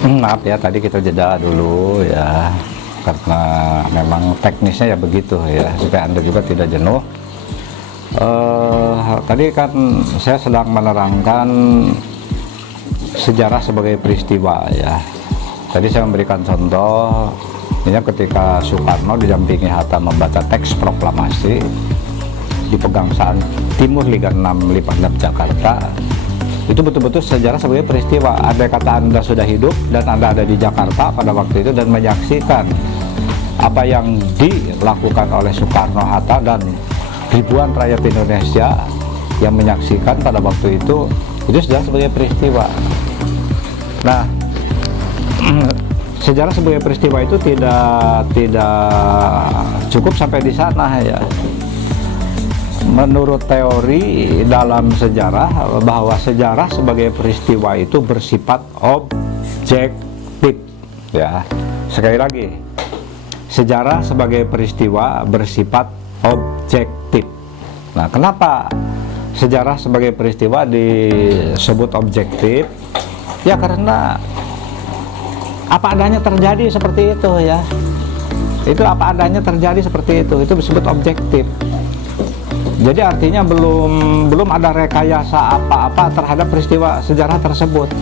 Maaf ya, tadi kita jeda dulu ya, karena memang teknisnya ya begitu ya, supaya Anda juga tidak jenuh. Tadi kan saya sedang menerangkan sejarah sebagai peristiwa ya. Tadi saya memberikan contoh, ini ketika Soekarno didampingi Hatta membaca teks proklamasi di Pegangsaan Timur Liga 6 Lipandap Jakarta. Itu betul-betul sejarah sebagai peristiwa. Andai kata Anda sudah hidup dan Anda ada di Jakarta pada waktu itu dan menyaksikan apa yang dilakukan oleh Soekarno, Hatta, dan ribuan rakyat Indonesia yang menyaksikan pada waktu itu sejarah sebagai peristiwa. Nah, sejarah sebagai peristiwa itu tidak cukup sampai di sana ya. Menurut teori dalam sejarah, bahwa sejarah sebagai peristiwa itu bersifat objektif ya. Sekali lagi, sejarah sebagai peristiwa bersifat objektif. Nah, kenapa sejarah sebagai peristiwa disebut objektif? Ya karena apa adanya terjadi seperti itu ya. Itu apa adanya terjadi seperti itu disebut objektif. Jadi artinya belum ada rekayasa apa-apa terhadap peristiwa sejarah tersebut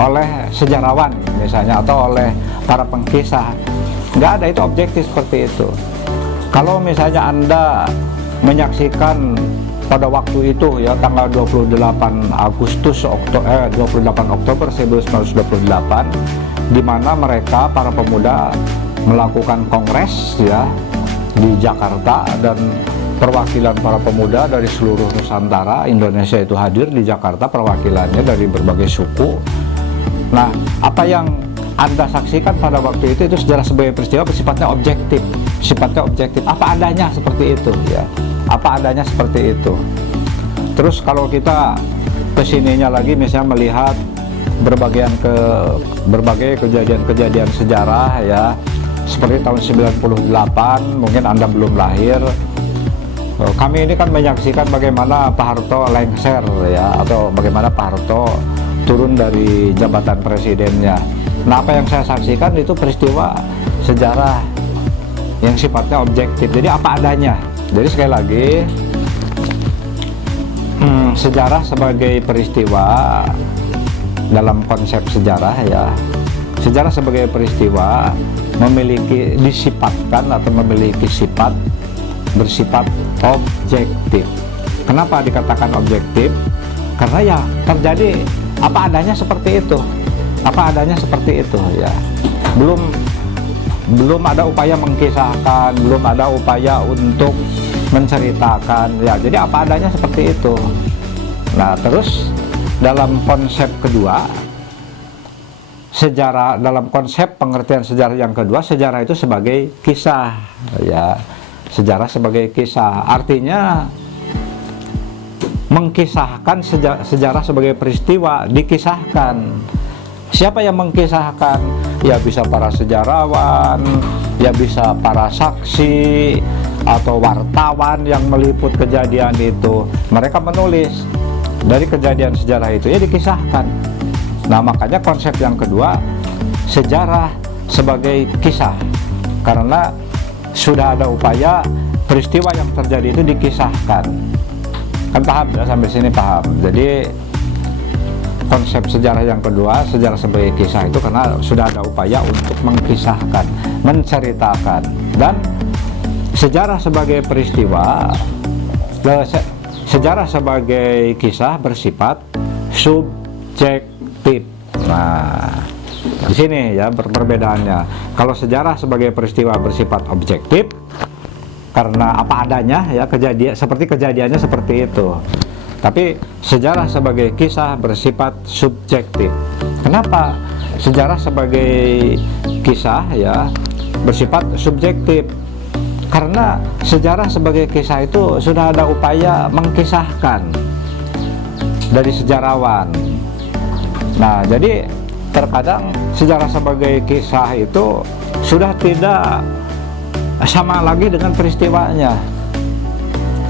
oleh sejarawan misalnya atau oleh para pengkisah. Nggak ada, itu objektif seperti itu. Kalau misalnya Anda menyaksikan pada waktu itu ya tanggal 28 Oktober 1928 di mana mereka para pemuda melakukan kongres ya di Jakarta, dan perwakilan para pemuda dari seluruh Nusantara Indonesia itu hadir di Jakarta, perwakilannya dari berbagai suku. Nah, apa yang Anda saksikan pada waktu itu sejarah sebagai peristiwa bersifatnya objektif, apa adanya seperti itu ya, apa adanya seperti itu. Terus kalau kita kesininya lagi misalnya melihat berbagai kejadian-kejadian sejarah ya, seperti tahun 98, mungkin Anda belum lahir. Kami ini kan menyaksikan bagaimana Pak Harto lengser ya, atau bagaimana Pak Harto turun dari jabatan presidennya. Nah, apa yang saya saksikan itu peristiwa sejarah yang sifatnya objektif, jadi apa adanya. Jadi sekali lagi, sejarah sebagai peristiwa dalam konsep sejarah ya, sejarah sebagai peristiwa disifatkan atau memiliki sifat bersifat objektif. Kenapa dikatakan objektif? Karena ya terjadi apa adanya seperti itu, ya. Belum ada upaya mengkisahkan, belum ada upaya untuk menceritakan ya. Jadi apa adanya seperti itu. Nah, terus dalam konsep kedua, sejarah, dalam konsep pengertian sejarah yang kedua, sejarah itu sebagai kisah ya. Sejarah sebagai kisah artinya mengkisahkan sejarah sebagai peristiwa, dikisahkan. Siapa yang mengkisahkan? Ya bisa para sejarawan, ya bisa para saksi atau wartawan yang meliput kejadian itu. Mereka menulis dari kejadian sejarah itu ya dikisahkan. Nah, makanya konsep yang kedua, sejarah sebagai kisah, karena sudah ada upaya peristiwa yang terjadi itu dikisahkan. Kan paham ya, sampai sini paham. Jadi konsep sejarah yang kedua, sejarah sebagai kisah, itu karena sudah ada upaya untuk mengkisahkan, menceritakan. Dan sejarah sebagai peristiwa, sejarah sebagai kisah bersifat subjektif. Nah, di sini ya perbedaannya. Kalau sejarah sebagai peristiwa bersifat objektif karena apa adanya ya, kejadiannya seperti itu. Tapi sejarah sebagai kisah bersifat subjektif. Kenapa sejarah sebagai kisah ya bersifat subjektif? Karena sejarah sebagai kisah itu sudah ada upaya mengkisahkan dari sejarawan. Nah, jadi terkadang sejarah sebagai kisah itu sudah tidak sama lagi dengan peristiwanya.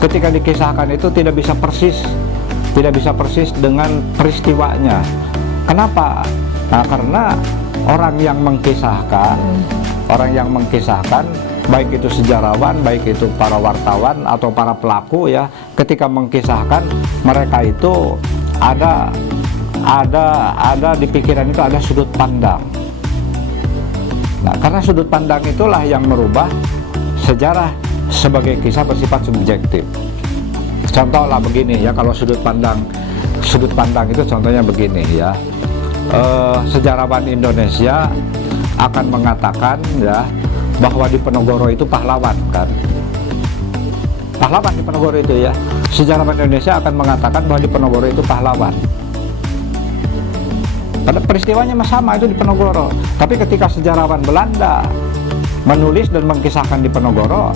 Ketika dikisahkan itu tidak bisa persis dengan peristiwanya. Kenapa? Nah, karena orang yang mengkisahkan, baik itu sejarawan, baik itu para wartawan atau para pelaku ya, ketika mengkisahkan mereka itu ada di pikiran itu ada sudut pandang. Nah, karena sudut pandang itulah yang merubah sejarah sebagai kisah bersifat subjektif. Contoh lah begini ya, kalau sudut pandang itu contohnya begini ya. Sejarawan Indonesia akan mengatakan ya bahwa Diponegoro itu pahlawan kan. Pahlawan Diponegoro itu ya. Sejarawan Indonesia akan mengatakan bahwa Diponegoro itu pahlawan. Pada peristiwanya sama itu Diponegoro. Tapi ketika sejarawan Belanda menulis dan mengkisahkan Diponegoro,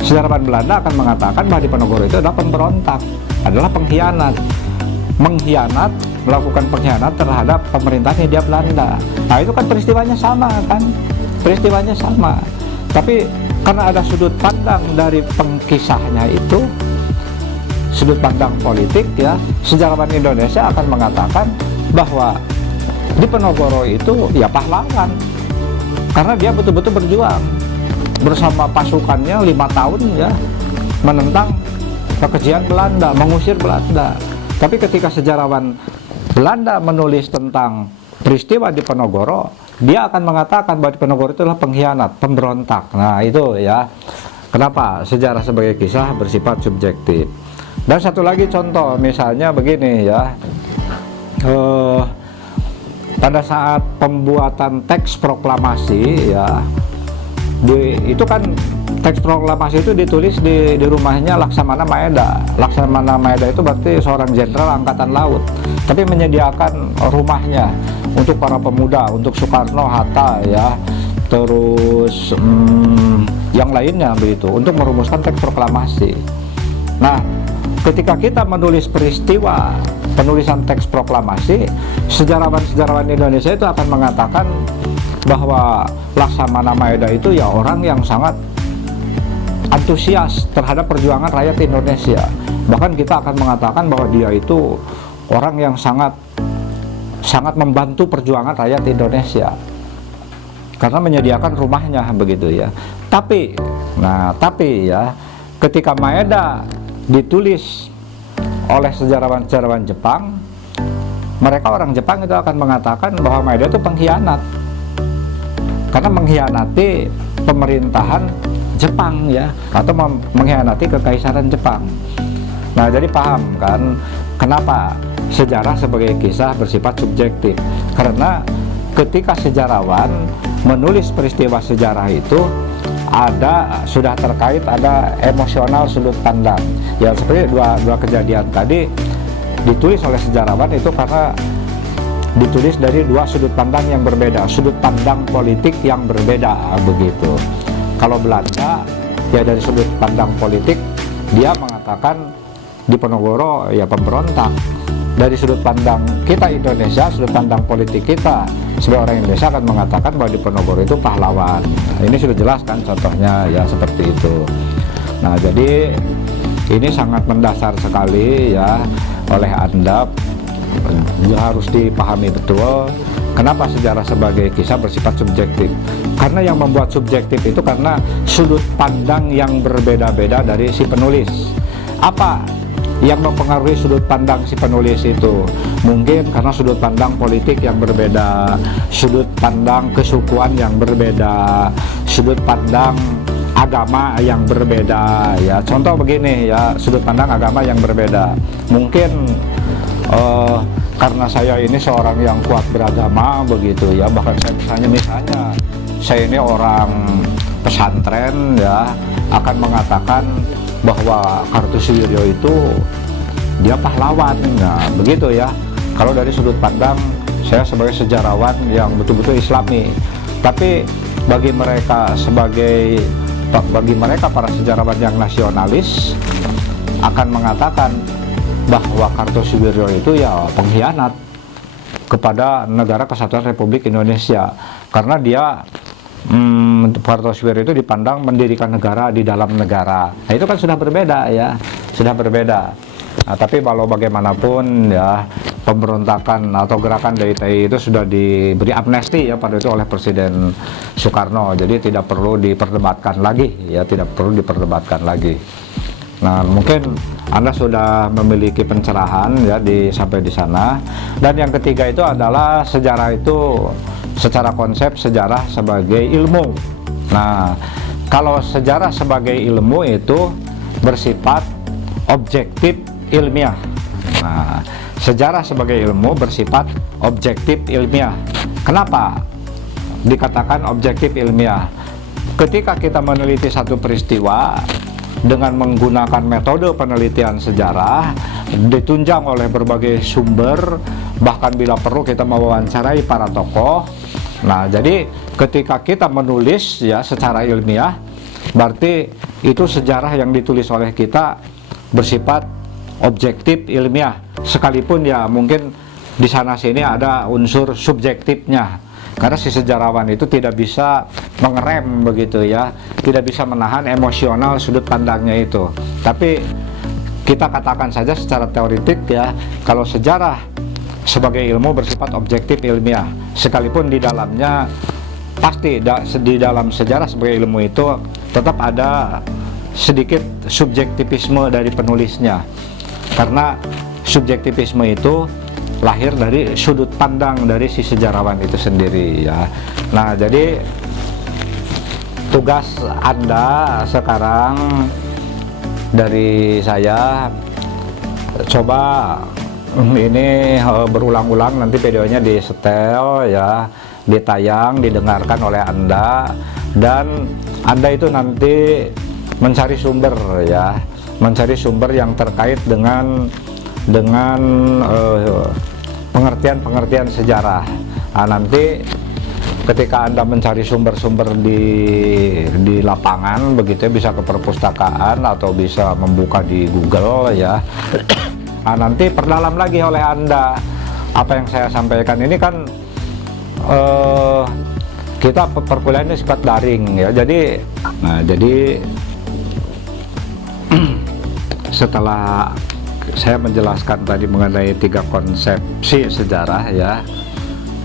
sejarawan Belanda akan mengatakan bahwa Diponegoro itu adalah pemberontak, adalah pengkhianat, melakukan pengkhianat terhadap pemerintahan Hindia Belanda. Nah, itu kan peristiwanya sama kan, peristiwanya sama. Tapi karena ada sudut pandang dari pengkisahnya itu, sudut pandang politik ya, sejarawan Indonesia akan mengatakan bahwa Diponegoro itu ya pahlawan, karena dia betul-betul berjuang bersama pasukannya 5 tahun ya, menentang kekejian Belanda, mengusir Belanda. Tapi ketika sejarawan Belanda menulis tentang peristiwa Diponegoro, dia akan mengatakan bahwa Diponegoro itu adalah pengkhianat, pemberontak. Nah, itu ya kenapa sejarah sebagai kisah bersifat subjektif. Dan satu lagi contoh, misalnya begini ya, pada saat pembuatan teks proklamasi ya, itu kan teks proklamasi itu ditulis di rumahnya Laksamana Maeda. Laksamana Maeda itu berarti seorang jenderal angkatan laut, tapi menyediakan rumahnya untuk para pemuda, untuk Soekarno, Hatta ya, terus yang lainnya begitu, untuk merumuskan teks proklamasi. Nah, ketika kita menulis peristiwa penulisan teks proklamasi, sejarawan-sejarawan Indonesia itu akan mengatakan bahwa Laksamana Maeda itu ya orang yang sangat antusias terhadap perjuangan rakyat Indonesia. Bahkan kita akan mengatakan bahwa dia itu orang yang sangat membantu perjuangan rakyat Indonesia karena menyediakan rumahnya begitu ya. Tapi ya, ketika Maeda ditulis oleh sejarawan-sejarawan Jepang, mereka orang Jepang itu akan mengatakan bahwa Maeda itu pengkhianat karena mengkhianati pemerintahan Jepang ya, atau mengkhianati kekaisaran Jepang. Nah, jadi paham kan kenapa sejarah sebagai kisah bersifat subjektif? Karena ketika sejarawan menulis peristiwa sejarah itu sudah terkait ada emosional sudut pandang. Ya seperti dua kejadian tadi ditulis oleh sejarawan itu karena ditulis dari dua sudut pandang yang berbeda, sudut pandang politik yang berbeda begitu. Kalau Belanda ya dari sudut pandang politik dia mengatakan Diponegoro ya pemberontak. Dari sudut pandang kita Indonesia, sudut pandang politik kita sebagai orang Indonesia akan mengatakan bahwa Diponegoro itu pahlawan. Nah, ini sudah jelas kan contohnya ya seperti itu. Nah, jadi ini sangat mendasar sekali ya oleh Anda, harus dipahami betul kenapa sejarah sebagai kisah bersifat subjektif. Karena yang membuat subjektif itu karena sudut pandang yang berbeda-beda dari si penulis. Apa yang mempengaruhi sudut pandang si penulis itu? Mungkin karena sudut pandang politik yang berbeda, sudut pandang kesukuan yang berbeda, sudut pandang agama yang berbeda ya. Contoh begini ya, sudut pandang agama yang berbeda. Mungkin karena saya ini seorang yang kuat beragama begitu ya, bahkan misalnya saya ini orang pesantren ya, akan mengatakan bahwa Kartosuwiryo itu dia pahlawan. Nah begitu ya, kalau dari sudut pandang saya sebagai sejarawan yang betul-betul Islami. Tapi bagi mereka para sejarawan yang nasionalis akan mengatakan bahwa Kartosuwiryo itu ya pengkhianat kepada negara kesatuan Republik Indonesia, karena dia Kartosuwiryo itu dipandang mendirikan negara di dalam negara. Nah itu kan sudah berbeda ya, sudah berbeda. Nah, tapi walau bagaimanapun ya, pemberontakan atau gerakan DITI itu sudah diberi amnesti ya pada itu oleh Presiden Soekarno, jadi tidak perlu diperdebatkan lagi ya, tidak perlu diperdebatkan lagi. Nah, mungkin Anda sudah memiliki pencerahan ya sampai di sana. Dan yang ketiga itu adalah sejarah itu secara konsep sejarah sebagai ilmu. Nah, kalau sejarah sebagai ilmu itu bersifat objektif ilmiah. Nah, sejarah sebagai ilmu bersifat objektif ilmiah. Kenapa dikatakan objektif ilmiah? Ketika kita meneliti satu peristiwa dengan menggunakan metode penelitian sejarah, ditunjang oleh berbagai sumber, bahkan bila perlu kita mewawancarai para tokoh. Nah, jadi ketika kita menulis ya secara ilmiah, berarti itu sejarah yang ditulis oleh kita bersifat objektif ilmiah, sekalipun ya mungkin di sana sini ada unsur subjektifnya, karena si sejarawan itu tidak bisa mengerem begitu ya, tidak bisa menahan emosional sudut pandangnya itu. Tapi kita katakan saja secara teoretik ya, kalau sejarah sebagai ilmu bersifat objektif ilmiah, sekalipun di dalamnya pasti di dalam sejarah sebagai ilmu itu tetap ada sedikit subjektivisme dari penulisnya, karena subjektivisme itu lahir dari sudut pandang dari si sejarawan itu sendiri ya. Nah, jadi tugas Anda sekarang dari saya, coba ini berulang-ulang, nanti videonya di setel ya, ditayang, didengarkan oleh Anda, dan Anda itu nanti mencari sumber ya, mencari sumber yang terkait dengan pengertian sejarah. Nah, nanti ketika Anda mencari sumber-sumber di lapangan begitu ya, bisa ke perpustakaan atau bisa membuka di Google ya. Nah, nanti perdalam lagi oleh Anda apa yang saya sampaikan ini kan. Kita perkuliahan ini sifat daring ya, jadi setelah saya menjelaskan tadi mengenai 3 konsepsi sejarah ya,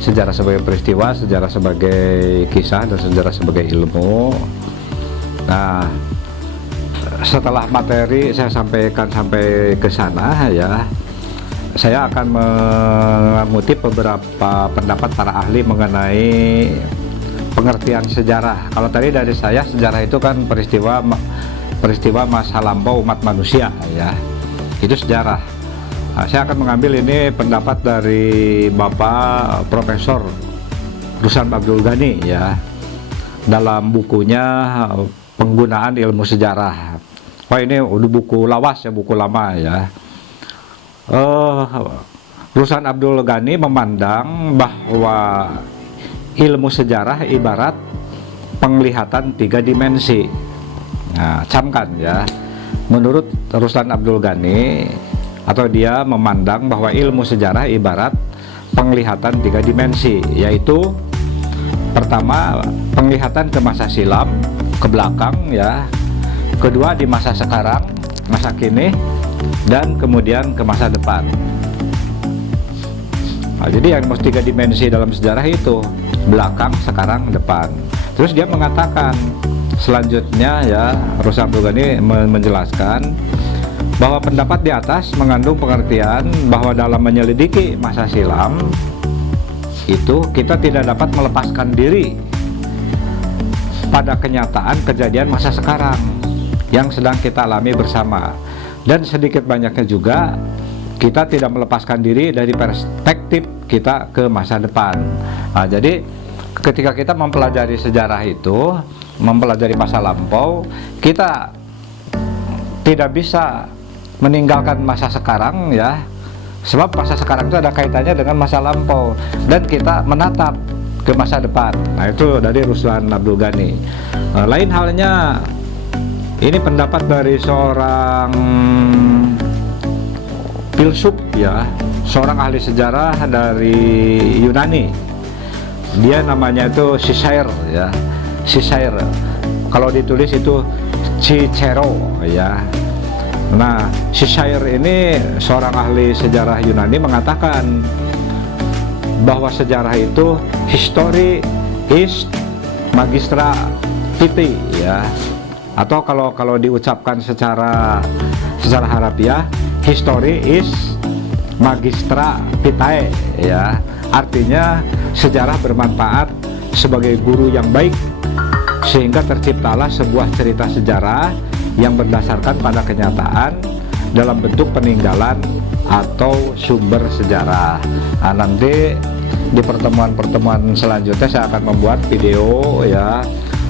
sejarah sebagai peristiwa, sejarah sebagai kisah, dan sejarah sebagai ilmu. Nah, setelah materi saya sampaikan sampai ke sana ya, saya akan mengutip beberapa pendapat para ahli mengenai pengertian sejarah. Kalau tadi dari saya, sejarah itu kan peristiwa masa lampau umat manusia ya, itu sejarah. Nah, saya akan mengambil ini pendapat dari Bapak Profesor Ruslan Abdul Ghani ya, dalam bukunya Penggunaan Ilmu Sejarah. Wah, ini udah buku lawas ya, buku lama ya. Ruslan Abdul Ghani memandang bahwa ilmu sejarah ibarat penglihatan 3 dimensi. Nah, camkan ya, menurut Ruslan Abdul Ghani, atau dia memandang bahwa ilmu sejarah ibarat penglihatan 3 dimensi, yaitu pertama penglihatan ke masa silam, ke belakang ya, kedua di masa sekarang, masa kini, dan kemudian ke masa depan. Nah, jadi yang 3 dimensi dalam sejarah itu belakang, sekarang, depan. Terus dia mengatakan selanjutnya ya, Ruslan Abdul Ghani menjelaskan bahwa pendapat di atas mengandung pengertian bahwa dalam menyelidiki masa silam itu kita tidak dapat melepaskan diri pada kenyataan kejadian masa sekarang yang sedang kita alami bersama, dan sedikit banyaknya juga kita tidak melepaskan diri dari perspektif kita ke masa depan. Nah, jadi ketika kita mempelajari sejarah itu, mempelajari masa lampau, kita tidak bisa meninggalkan masa sekarang ya, sebab masa sekarang itu ada kaitannya dengan masa lampau, dan kita menatap ke masa depan. Nah, itu dari Ruslan Abdul Ghani. Lain halnya, ini pendapat dari seorang filsuf ya, seorang ahli sejarah dari Yunani. Dia namanya itu Cicero ya, Cicero. Kalau ditulis itu Cicero ya. Nah, si Shire ini seorang ahli sejarah Yunani mengatakan bahwa sejarah itu history is magistra piti, ya, atau kalau diucapkan secara harafiah, history is magistra vitae, ya, artinya sejarah bermanfaat sebagai guru yang baik, sehingga terciptalah sebuah cerita sejarah yang berdasarkan pada kenyataan dalam bentuk peninggalan atau sumber sejarah. Nah, nanti di pertemuan-pertemuan selanjutnya saya akan membuat video, ya,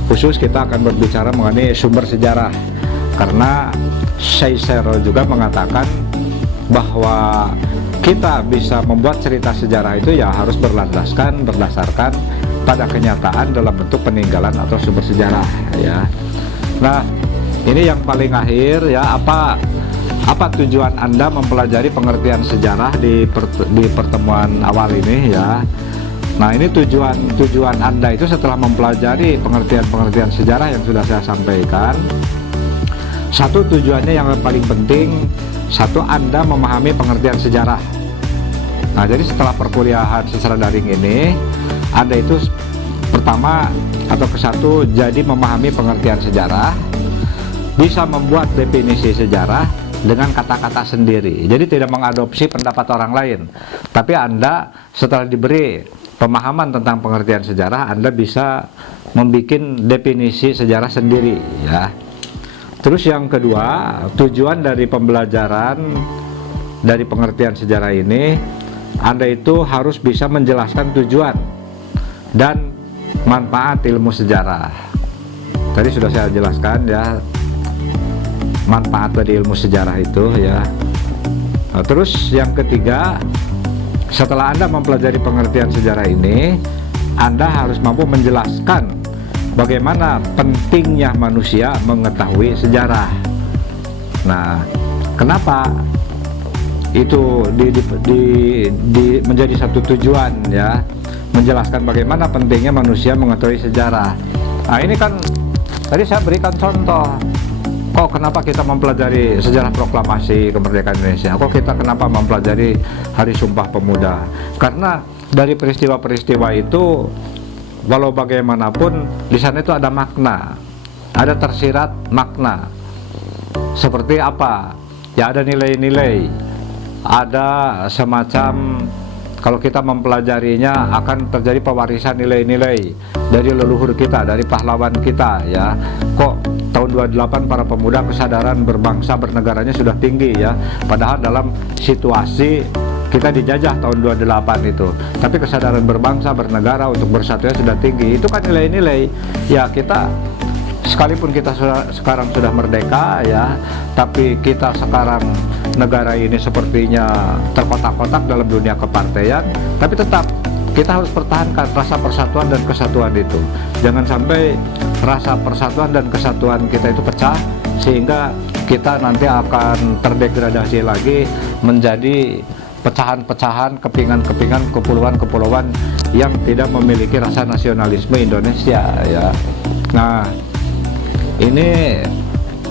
khusus kita akan berbicara mengenai sumber sejarah, karena Cicero juga mengatakan bahwa kita bisa membuat cerita sejarah itu ya harus berdasarkan pada kenyataan dalam bentuk peninggalan atau sumber sejarah, ya. Nah, ini yang paling akhir, ya, apa tujuan Anda mempelajari pengertian sejarah di pertemuan awal ini, ya. Nah, ini tujuan Anda itu setelah mempelajari pengertian sejarah yang sudah saya sampaikan. Satu, tujuannya yang paling penting, satu, Anda memahami pengertian sejarah. Nah, jadi setelah perkuliahan secara daring ini, Anda itu pertama atau kesatu jadi memahami pengertian sejarah, bisa membuat definisi sejarah dengan kata-kata sendiri. Jadi tidak mengadopsi pendapat orang lain, tapi Anda setelah diberi pemahaman tentang pengertian sejarah, Anda bisa membuat definisi sejarah sendiri, ya. Terus yang kedua, tujuan dari pembelajaran dari pengertian sejarah ini, Anda itu harus bisa menjelaskan tujuan dan manfaat ilmu sejarah. Tadi sudah saya jelaskan, ya, manfaat dari ilmu sejarah itu, ya. Nah, terus yang ketiga, setelah Anda mempelajari pengertian sejarah ini, Anda harus mampu menjelaskan bagaimana pentingnya manusia mengetahui sejarah. Nah, kenapa itu menjadi satu tujuan, ya, menjelaskan bagaimana pentingnya manusia mengetahui sejarah. Nah, ini kan tadi saya berikan contoh. Kok kenapa kita mempelajari sejarah proklamasi kemerdekaan Indonesia? Kok kita kenapa mempelajari Hari Sumpah Pemuda? Karena dari peristiwa-peristiwa itu, walau bagaimanapun di sana itu ada makna, ada tersirat makna. Seperti apa? Ya, ada nilai-nilai, ada semacam, kalau kita mempelajarinya akan terjadi pewarisan nilai-nilai dari leluhur kita, dari pahlawan kita, ya. Kok tahun 28 para pemuda kesadaran berbangsa bernegaranya sudah tinggi, ya, padahal dalam situasi kita dijajah tahun 28 itu, tapi kesadaran berbangsa bernegara untuk bersatunya sudah tinggi. Itu kan nilai-nilai, ya. Kita sekalipun kita sekarang sudah merdeka, ya, tapi kita sekarang negara ini sepertinya terkotak-kotak dalam dunia kepartaian, tapi tetap kita harus pertahankan rasa persatuan dan kesatuan itu. Jangan sampai rasa persatuan dan kesatuan kita itu pecah, sehingga kita nanti akan terdegradasi lagi menjadi pecahan-pecahan, kepingan-kepingan, kepulauan-kepulauan yang tidak memiliki rasa nasionalisme Indonesia, ya. Nah, ini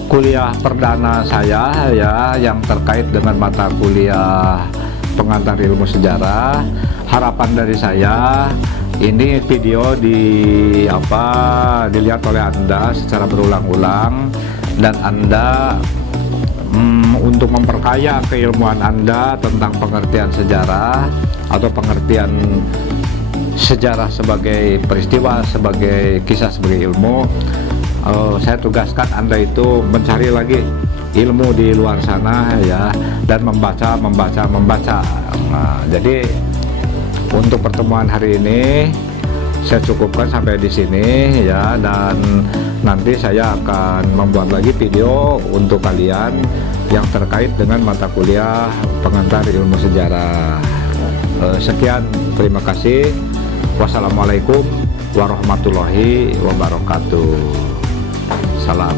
kuliah perdana saya, ya, yang terkait dengan mata kuliah pengantar ilmu sejarah. Harapan dari saya, ini video dilihat oleh Anda secara berulang-ulang, dan Anda untuk memperkaya keilmuan Anda tentang pengertian sejarah atau pengertian sejarah sebagai peristiwa, sebagai kisah, sebagai ilmu. Saya tugaskan Anda itu mencari lagi ilmu di luar sana, ya, dan membaca. Nah, jadi untuk pertemuan hari ini saya cukupkan sampai di sini, ya, dan nanti saya akan membuat lagi video untuk kalian yang terkait dengan mata kuliah pengantar ilmu sejarah. Sekian, terima kasih. Wassalamualaikum warahmatullahi wabarakatuh. Salam.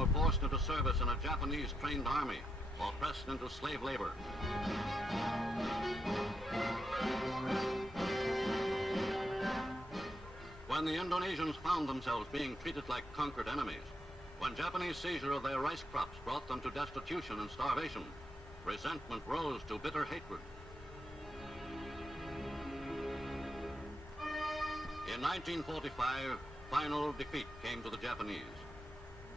were forced into service in a Japanese trained army or pressed into slave labor. When the Indonesians found themselves being treated like conquered enemies, when Japanese seizure of their rice crops brought them to destitution and starvation, resentment rose to bitter hatred. In 1945, final defeat came to the Japanese.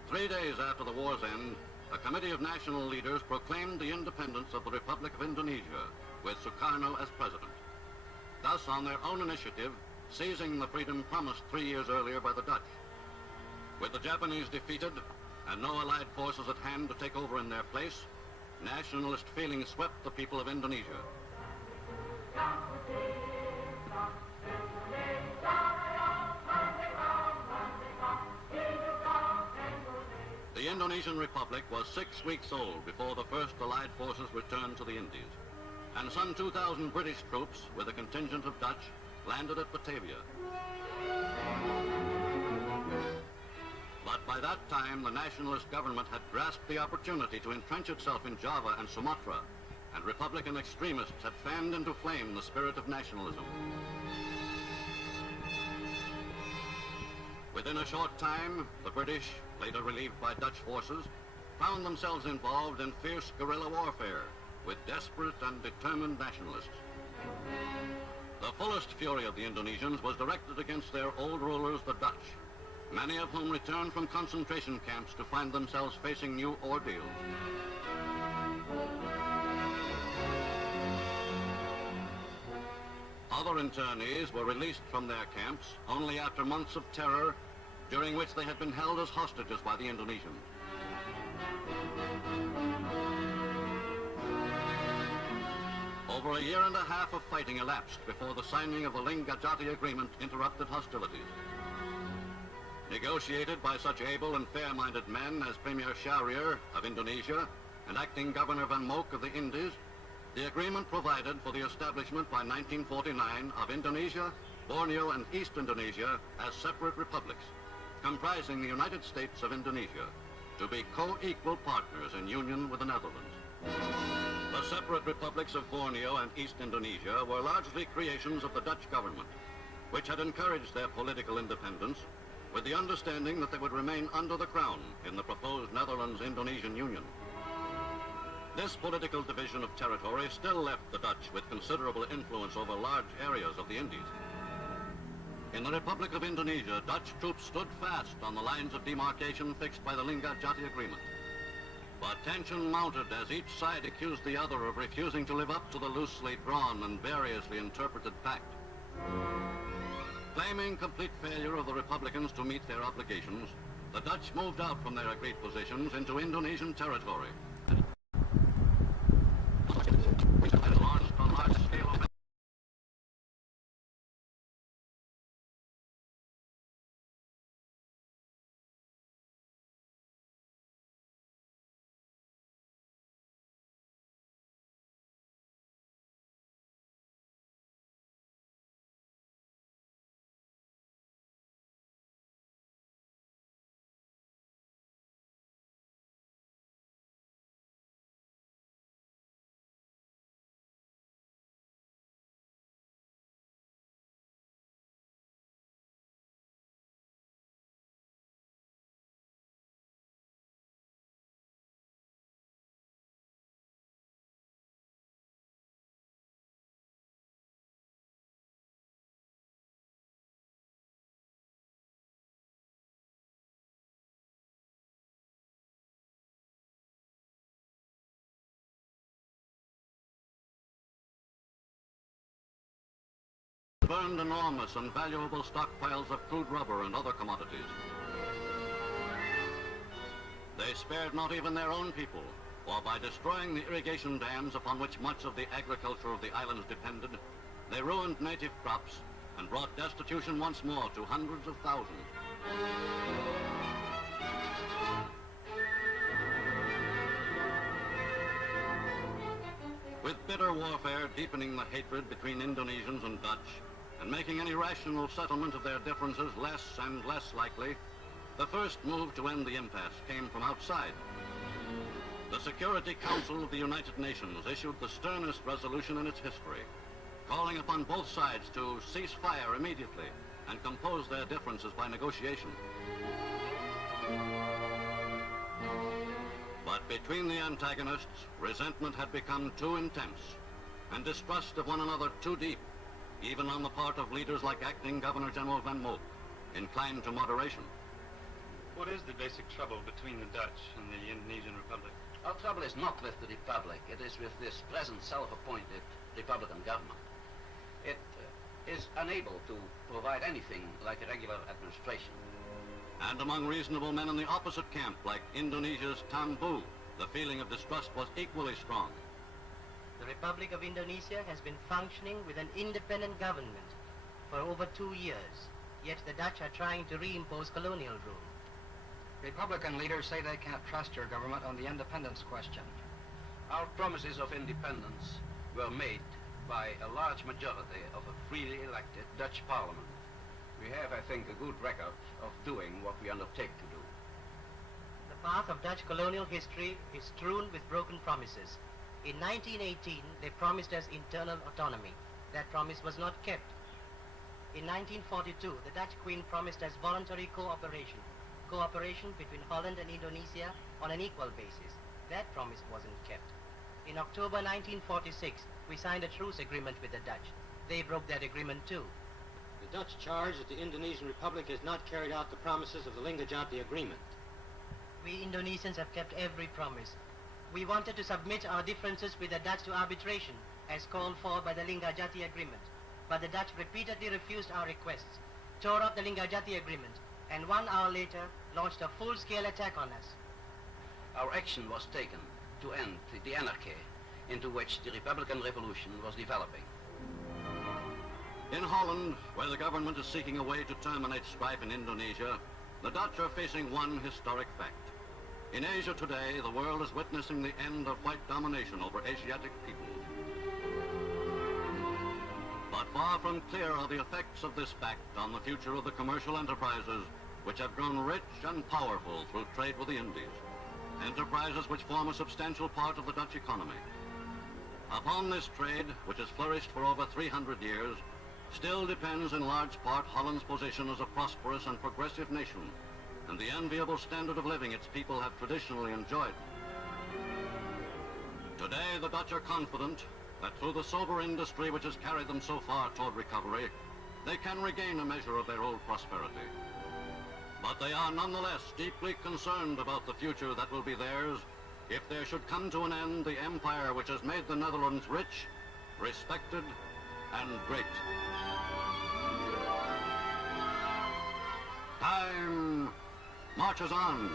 3 days after the war's end, a committee of national leaders proclaimed the independence of the Republic of Indonesia, with Sukarno as president. Thus, on their own initiative, seizing the freedom promised 3 years earlier by the Dutch. With the Japanese defeated and no Allied forces at hand to take over in their place, nationalist feeling swept the people of Indonesia. The Indonesian Republic was 6 weeks old before the first Allied forces returned to the Indies, and some 2,000 British troops, with a contingent of Dutch, landed at Batavia. But by that time, the nationalist government had grasped the opportunity to entrench itself in Java and Sumatra, and Republican extremists had fanned into flame the spirit of nationalism. Within a short time, the British, later relieved by Dutch forces, found themselves involved in fierce guerrilla warfare with desperate and determined nationalists. The fullest fury of the Indonesians was directed against their old rulers, the Dutch, many of whom returned from concentration camps to find themselves facing new ordeals. Other internees were released from their camps only after months of terror, during which they had been held as hostages by the Indonesians. Over a year and a half of fighting elapsed before the signing of the Linggadjati Agreement interrupted hostilities. Negotiated by such able and fair-minded men as Premier Syahrir of Indonesia and Acting Governor Van Mook of the Indies, the agreement provided for the establishment by 1949 of Indonesia, Borneo, and East Indonesia as separate republics, comprising the United States of Indonesia, to be co-equal partners in union with the Netherlands. The separate republics of Borneo and East Indonesia were largely creations of the Dutch government, which had encouraged their political independence with the understanding that they would remain under the crown in the proposed Netherlands-Indonesian Union. This political division of territory still left the Dutch with considerable influence over large areas of the Indies. In the Republic of Indonesia, Dutch troops stood fast on the lines of demarcation fixed by the Linggadjati Agreement. But tension mounted as each side accused the other of refusing to live up to the loosely drawn and variously interpreted pact. Claiming complete failure of the Republicans to meet their obligations, the Dutch moved out from their agreed positions into Indonesian territory. And launched a large-scale offensive. Burned enormous and valuable stockpiles of crude rubber and other commodities. They spared not even their own people, for by destroying the irrigation dams upon which much of the agriculture of the islands depended, they ruined native crops and brought destitution once more to hundreds of thousands. With bitter warfare deepening the hatred between Indonesians and Dutch, and making any rational settlement of their differences less and less likely, The first move to end the impasse came from outside. The Security Council of the United Nations issued the sternest resolution in its history, calling upon both sides to cease fire immediately and compose their differences by negotiation. But between the antagonists, resentment had become too intense, and distrust of one another too deep, even on the part of leaders like Acting Governor General Van Mook, inclined to moderation. What is the basic trouble between the Dutch and the Indonesian Republic? Our trouble is not with the Republic, it is with this present self-appointed Republican government. It is unable to provide anything like a regular administration. And among reasonable men in the opposite camp, like Indonesia's Tambu, the feeling of distrust was equally strong. The Republic of Indonesia has been functioning with an independent government for over 2 years, yet the Dutch are trying to reimpose colonial rule. Republican leaders say they can't trust your government on the independence question. Our promises of independence were made by a large majority of a freely elected Dutch parliament. We have, I think, a good record of doing what we undertake to do. The path of Dutch colonial history is strewn with broken promises. In 1918, they promised us internal autonomy. That promise was not kept. In 1942, the Dutch Queen promised us voluntary cooperation between Holland and Indonesia on an equal basis. That promise wasn't kept. In October 1946, we signed a truce agreement with the Dutch. They broke that agreement too. The Dutch charge that the Indonesian Republic has not carried out the promises of the Linggadjati Agreement. We Indonesians have kept every promise. We wanted to submit our differences with the Dutch to arbitration, as called for by the Linggadjati Agreement. But the Dutch repeatedly refused our requests, tore up the Linggadjati Agreement, and 1 hour later launched a full-scale attack on us. Our action was taken to end the anarchy into which the Republican Revolution was developing. In Holland, where the government is seeking a way to terminate strife in Indonesia, the Dutch are facing one historic fact. In Asia today, the world is witnessing the end of white domination over Asiatic peoples. But far from clear are the effects of this fact on the future of the commercial enterprises which have grown rich and powerful through trade with the Indies, enterprises which form a substantial part of the Dutch economy. Upon this trade, which has flourished for over 300 years, still depends in large part Holland's position as a prosperous and progressive nation, and the enviable standard of living its people have traditionally enjoyed. Today, the Dutch are confident that through the sober industry which has carried them so far toward recovery, they can regain a measure of their old prosperity. But they are nonetheless deeply concerned about the future that will be theirs if there should come to an end the empire which has made the Netherlands rich, respected, and great. Time marches on.